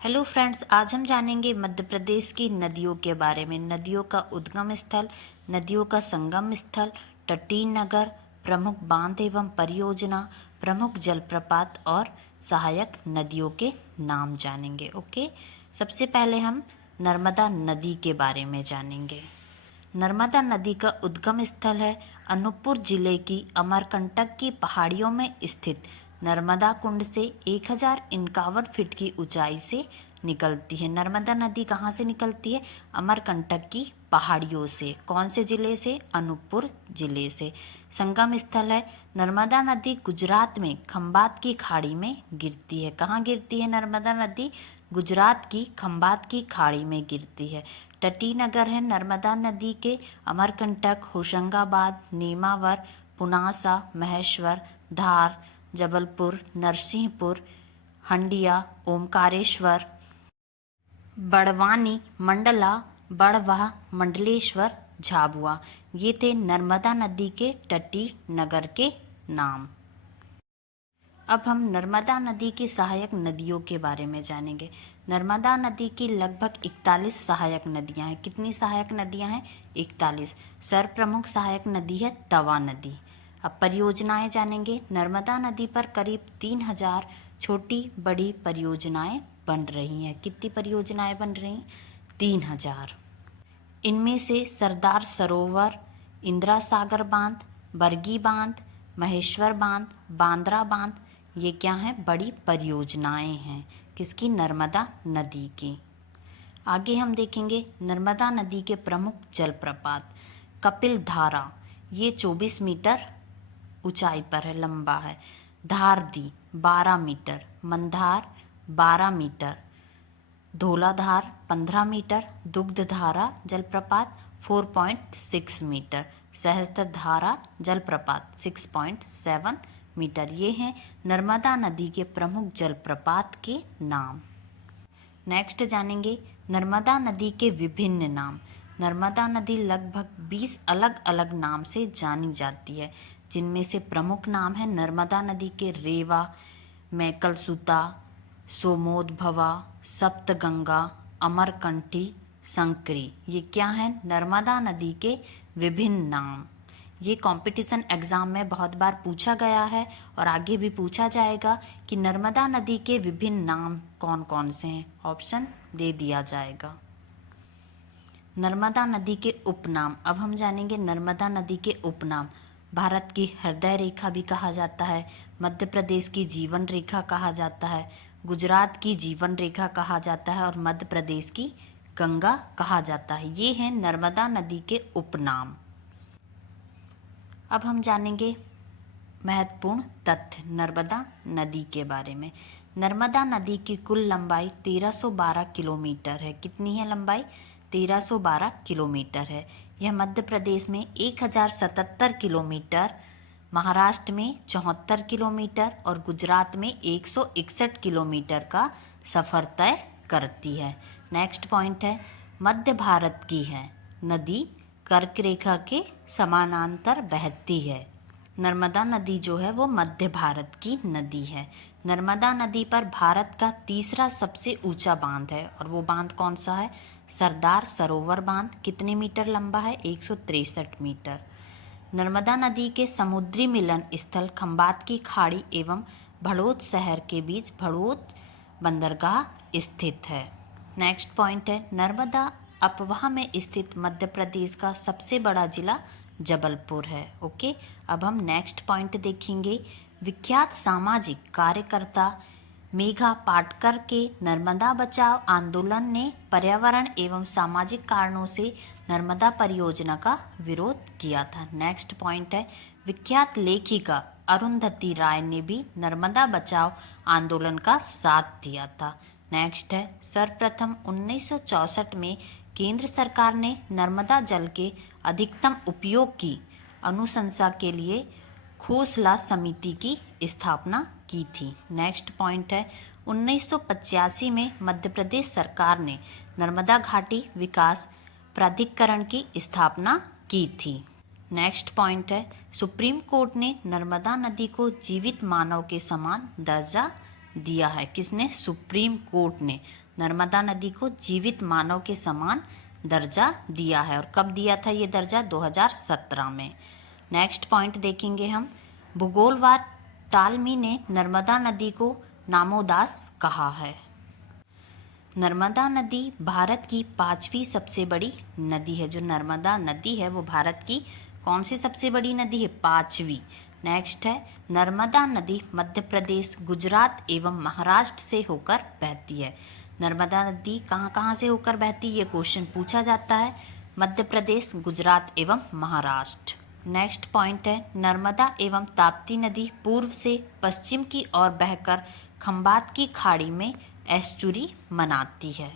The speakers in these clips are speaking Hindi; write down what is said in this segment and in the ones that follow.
हेलो फ्रेंड्स, आज हम जानेंगे मध्य प्रदेश की नदियों के बारे में। नदियों का उद्गम स्थल, नदियों का संगम स्थल, तटीय नगर, प्रमुख बांध एवं परियोजना, प्रमुख जलप्रपात और सहायक नदियों के नाम जानेंगे। ओके, सबसे पहले हम नर्मदा नदी के बारे में जानेंगे। नर्मदा नदी का उद्गम स्थल है अनूपपुर जिले की अमरकंटक की पहाड़ियों में स्थित नर्मदा कुंड से 1051 फीट की ऊंचाई से निकलती है। नर्मदा नदी कहाँ से निकलती है? अमरकंटक की पहाड़ियों से। कौन से जिले से? अनूपपुर जिले से। संगम स्थल है नर्मदा नदी गुजरात में खंबात की खाड़ी में गिरती है। कहाँ गिरती है नर्मदा नदी? गुजरात की खंबात की खाड़ी में गिरती है। तटीय नगर है नर्मदा नदी के अमरकंटक, होशंगाबाद, नेमावर, पुनासा, महेश्वर, धार, जबलपुर, नरसिंहपुर, हंडिया, ओमकारेश्वर, बड़वानी, मंडला, बड़वाह, मंडलेश्वर, झाबुआ। ये थे नर्मदा नदी के तटीय नगर के नाम। अब हम नर्मदा नदी की सहायक नदियों के बारे में जानेंगे। नर्मदा नदी की लगभग 41 सहायक नदियां हैं। कितनी सहायक नदियां हैं? 41। सर्वप्रमुख सहायक नदी है तवा नदी। अब परियोजनाएं जानेंगे। नर्मदा नदी पर करीब 3000 छोटी बड़ी परियोजनाएं बन रही हैं। कितनी परियोजनाएं बन रही हैं? 3000। इनमें से सरदार सरोवर, इंदिरा सागर बांध, बरगी बांध, महेश्वर बांध, बांद्रा बांध, ये क्या हैं? बड़ी परियोजनाएं हैं। किसकी? नर्मदा नदी की। आगे हम देखेंगे नर्मदा नदी के प्रमुख जलप्रपात। कपिल धारा, ये 24 मीटर ऊंचाई पर है, लंबा है। Dhardi 12 metre, Mandar 12 metre, Dhauladhar 15 metre, Dugdhdhara जलप्रपात 4.6 मीटर, सहस्त्रधारा जलप्रपात 6.7 मीटर। ये हैं नर्मदा नदी के प्रमुख जलप्रपात के नाम। नेक्स्ट जानेंगे नर्मदा नदी के विभिन्न नाम। नर्मदा नदी लगभग 20 अलग अलग नाम से जानी जाती है, जिनमें से प्रमुख नाम है नर्मदा नदी के रेवा, मैकलसुता, सोमोद्भवा, सप्तगंगा, अमरकंटी, संकरी। ये क्या है? नर्मदा नदी के विभिन्न नाम। ये कंपटीशन एग्जाम में बहुत बार पूछा गया है और आगे भी पूछा जाएगा कि नर्मदा नदी के विभिन्न नाम कौन कौन से हैं। ऑप्शन दे दिया जाएगा। नर्मदा नदी के उपनाम। अब हम जानेंगे नर्मदा नदी के उपनाम। भारत की हृदय रेखा भी कहा जाता है, मध्य प्रदेश की जीवन रेखा कहा जाता है, गुजरात की जीवन रेखा कहा जाता है और मध्य प्रदेश की गंगा कहा जाता है। ये हैं नर्मदा नदी के उपनाम। अब हम जानेंगे महत्वपूर्ण तथ्य नर्मदा नदी के बारे में। नर्मदा नदी की कुल लंबाई 1312 किलोमीटर है। कितनी है लंबाई? 1312 किलोमीटर है। यह मध्य प्रदेश में 1077 किलोमीटर, महाराष्ट्र में 74 किलोमीटर और गुजरात में 161 किलोमीटर का सफ़र तय करती है। नेक्स्ट पॉइंट है मध्य भारत की है नदी कर्क रेखा के समानांतर बहती है। नर्मदा नदी जो है वो मध्य भारत की नदी है। नर्मदा नदी पर भारत का तीसरा सबसे ऊंचा बांध है और वो बांध कौन सा है? सरदार सरोवर बांध। कितने मीटर लंबा है? 163 मीटर। नर्मदा नदी के समुद्री मिलन स्थल खंबात की खाड़ी एवं भड़ोत शहर के बीच भड़ोत बंदरगाह स्थित है। नेक्स्ट पॉइंट है नर्मदा अपवाह में स्थित मध्य प्रदेश का सबसे बड़ा जिला जबलपुर है। ओके, अब हम नेक्स्ट पॉइंट देखेंगे। विख्यात सामाजिक कार्यकर्ता मेघा पाटकर के नर्मदा बचाओ आंदोलन ने पर्यावरण एवं सामाजिक कारणों से नर्मदा परियोजना का विरोध किया था। नेक्स्ट पॉइंट है विख्यात लेखिका अरुंधति राय ने भी नर्मदा बचाओ आंदोलन का साथ दिया था। नेक्स्ट है सर्वप्रथम 1964 में केंद्र सरकार ने नर्मदा जल के अधिकतम उपयोग की अनुशंसा के लिए खोसला समिति की स्थापना की थी। नेक्स्ट पॉइंट है 1985 में मध्य प्रदेश सरकार ने नर्मदा घाटी विकास प्राधिकरण की स्थापना की थी। नेक्स्ट पॉइंट है सुप्रीम कोर्ट ने नर्मदा नदी को जीवित मानव के समान दर्जा दिया है। किसने? सुप्रीम कोर्ट ने नर्मदा नदी को जीवित मानव के समान दर्जा दिया है। और कब दिया था ये दर्जा? 2017 में। नेक्स्ट पॉइंट देखेंगे हम। भूगोलवाद टालमी ने नर्मदा नदी को नामोदास कहा है। नर्मदा नदी भारत की 5वीं सबसे बड़ी नदी है। जो नर्मदा नदी है वो भारत की कौन सी सबसे बड़ी नदी है? 5वीं। नेक्स्ट है, नर्मदा नदी मध्य प्रदेश, गुजरात एवं महाराष्ट्र से होकर बहती है। नर्मदा नदी कहाँ कहाँ से होकर बहती है? ये क्वेश्चन पूछा जाता है। मध्य प्रदेश, गुजरात एवं महाराष्ट्र। नेक्स्ट पॉइंट है, नर्मदा एवं ताप्ती नदी पूर्व से पश्चिम की ओर बहकर खंबात की खाड़ी में एस्चुरी बनाती है।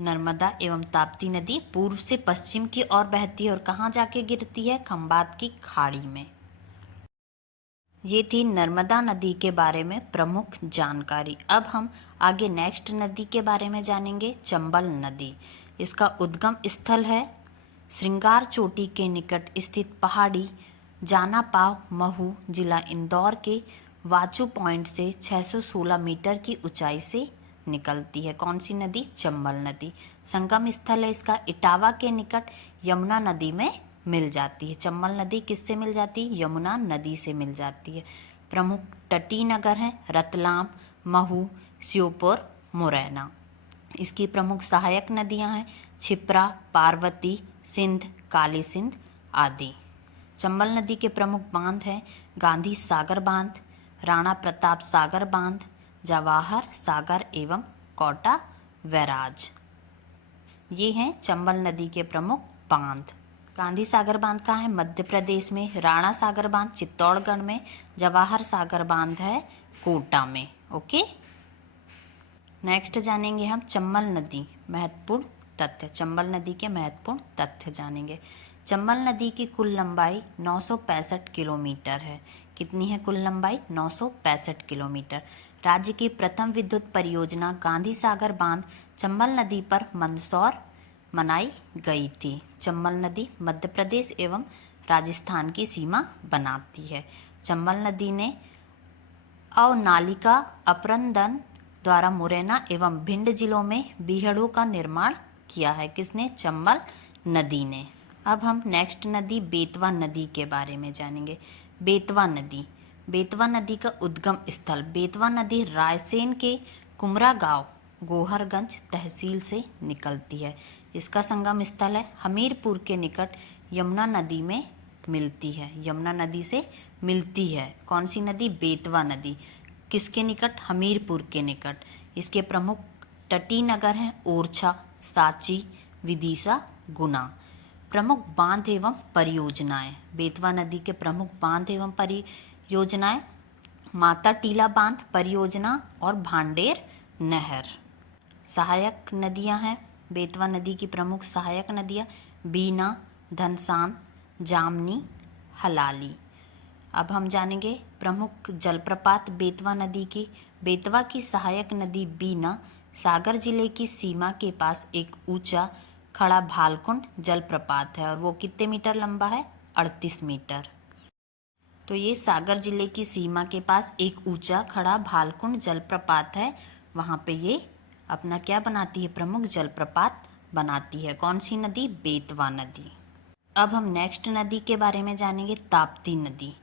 नर्मदा एवं ताप्ती नदी पूर्व से पश्चिम की ओर बहती है और कहाँ जाके गिरती है? खंबात की खाड़ी में। ये थी नर्मदा नदी के बारे में प्रमुख जानकारी। अब हम आगे नेक्स्ट नदी के बारे में जानेंगे, चंबल नदी। इसका उद्गम स्थल है श्रृंगार चोटी के निकट स्थित पहाड़ी जानापाव महू, जिला इंदौर के वाचू पॉइंट से 616 मीटर की ऊंचाई से निकलती है। कौन सी नदी? चंबल नदी। संगम स्थल है इसका इटावा के निकट यमुना नदी में मिल जाती है। चंबल नदी किससे मिल जाती है? यमुना नदी से मिल जाती है। प्रमुख तटीय नगर हैं रतलाम, महू, श्योपुर, मुरैना। इसकी प्रमुख सहायक नदियां हैं छिप्रा, पार्वती, सिंध, काली सिंध आदि। चंबल नदी के प्रमुख बांध हैं गांधी सागर बांध, राणा प्रताप सागर बांध, जवाहर सागर एवं कोटा बैराज। ये हैं चंबल नदी के प्रमुख बांध। गांधी सागर बांध कहाँ है? मध्य प्रदेश में। राणा सागर बांध चित्तौड़गढ़ में। जवाहर सागर बांध है कोटा में। ओके, नेक्स्ट जानेंगे हम चंबल नदी महत्वपूर्ण तथ्य। चंबल नदी के महत्वपूर्ण तथ्य जानेंगे। चंबल नदी की कुल लंबाई 965 किलोमीटर है। कितनी है कुल लंबाई? 965 किलोमीटर। राज्य की प्रथम विद्युत परियोजना गांधी सागर बांध चंबल नदी पर मंदसौर बनाई गई थी। चंबल नदी मध्य प्रदेश एवं राजस्थान की सीमा बनाती है। चंबल नदी ने अवनालिका अपरदन द्वारा मुरैना एवं भिंड जिलों में बीहड़ों का निर्माण किया है। किसने? चंबल नदी ने। अब हम नेक्स्ट नदी बेतवा नदी के बारे में जानेंगे। बेतवा नदी। बेतवा नदी का उद्गम स्थल। बेतवा नदी रायसेन के कुमरा गांव गोहरगंज तहसील से निकलती है। इसका संगम स्थल है हमीरपुर के निकट यमुना नदी में मिलती है। यमुना नदी से मिलती है। कौन सी नदी? बेतवा नदी। किसके निकट? हमीरपुर के निकट। इसके प्रमुख तटीय नगर हैं ओरछा, सांची, विदिशा, गुना। प्रमुख बांध एवं परियोजनाएं। बेतवा नदी के प्रमुख बांध एवं परियोजनाएं माता टीला बांध परियोजना और भांडेर नहर। सहायक नदियां हैं बेतवा नदी की प्रमुख सहायक नदियां बीना, धनसान, जामनी, हलाली। अब हम जानेंगे प्रमुख जलप्रपात बेतवा नदी की। बेतवा की सहायक नदी बीना सागर जिले की सीमा के पास एक ऊंचा खड़ा भालकुंड जलप्रपात है और वो कितने मीटर लंबा है? 38 मीटर। तो ये सागर जिले की सीमा के पास एक ऊंचा खड़ा भालकुंड जलप्रपात है। वहाँ पे ये अपना क्या बनाती है? प्रमुख जलप्रपात बनाती है। कौन सी नदी? बेतवा नदी। अब हम नेक्स्ट नदी के बारे में जानेंगे ताप्ती नदी।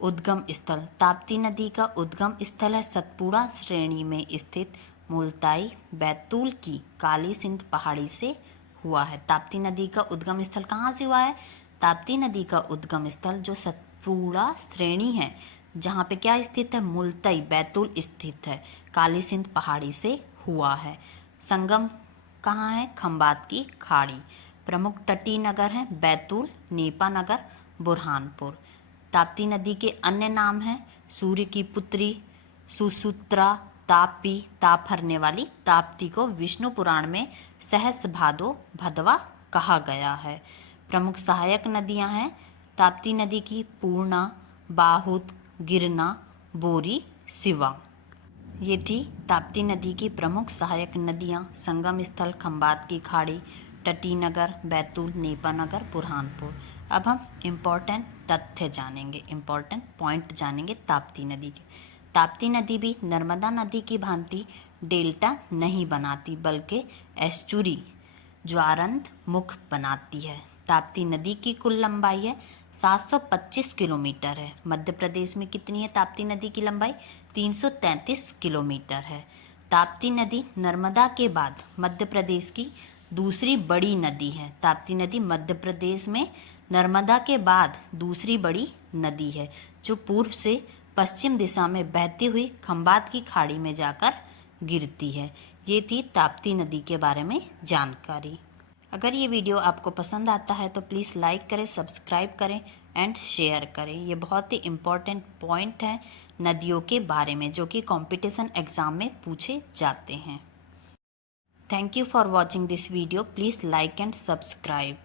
उद्गम स्थल। ताप्ती नदी का उद्गम स्थल है सतपुड़ा श्रेणी में स्थित मुल्ताई बैतूल की काली सिंध पहाड़ी से हुआ है। ताप्ती नदी का उद्गम स्थल कहाँ से हुआ है? ताप्ती नदी का उद्गम स्थल जो सतपुड़ा श्रेणी है जहाँ पे क्या स्थित है? मुल्ताई बैतूल स्थित है, काली सिंध पहाड़ी से हुआ है। संगम कहाँ है? खंबात की खाड़ी। प्रमुख तटीय नगर हैं बैतूल, नेपानगर, बुरहानपुर। ताप्ती नदी के अन्य नाम हैं सूर्य की पुत्री, सुसूत्रा, तापी, ताप हरने वाली। ताप्ती को विष्णु पुराण में सहस भादो भदवा कहा गया है। प्रमुख सहायक नदियां हैं ताप्ती नदी की पूर्णा, बाहुत, गिरना, बोरी, सिवा। ये थी ताप्ती नदी की प्रमुख सहायक नदियां। संगम स्थल खंबात की खाड़ी, तटीय नगर बैतूल, नेपानगर, बुरहानपुर। अब हम इम्पोर्टेंट तथ्य जानेंगे, इम्पोर्टेंट पॉइंट जानेंगे ताप्ती नदी के। ताप्ती नदी भी नर्मदा नदी की भांति डेल्टा नहीं बनाती बल्कि एस्चुरी ज्वारंत मुख बनाती है। ताप्ती नदी की कुल लंबाई है 725 किलोमीटर है। मध्य प्रदेश में कितनी है ताप्ती नदी की लंबाई? 333 किलोमीटर है। ताप्ती नदी नर्मदा के बाद मध्य प्रदेश की दूसरी बड़ी नदी है। ताप्ती नदी मध्य प्रदेश में नर्मदा के बाद दूसरी बड़ी नदी है, जो पूर्व से पश्चिम दिशा में बहती हुई खंबात की खाड़ी में जाकर गिरती है। ये थी ताप्ती नदी के बारे में जानकारी। अगर ये वीडियो आपको पसंद आता है तो प्लीज़ लाइक करें, सब्सक्राइब करें एंड शेयर करें। ये बहुत ही इम्पोर्टेंट पॉइंट है नदियों के बारे में, जो कि कंपटीशन एग्ज़ाम में पूछे जाते हैं। Thank you for watching this video. Please like and subscribe.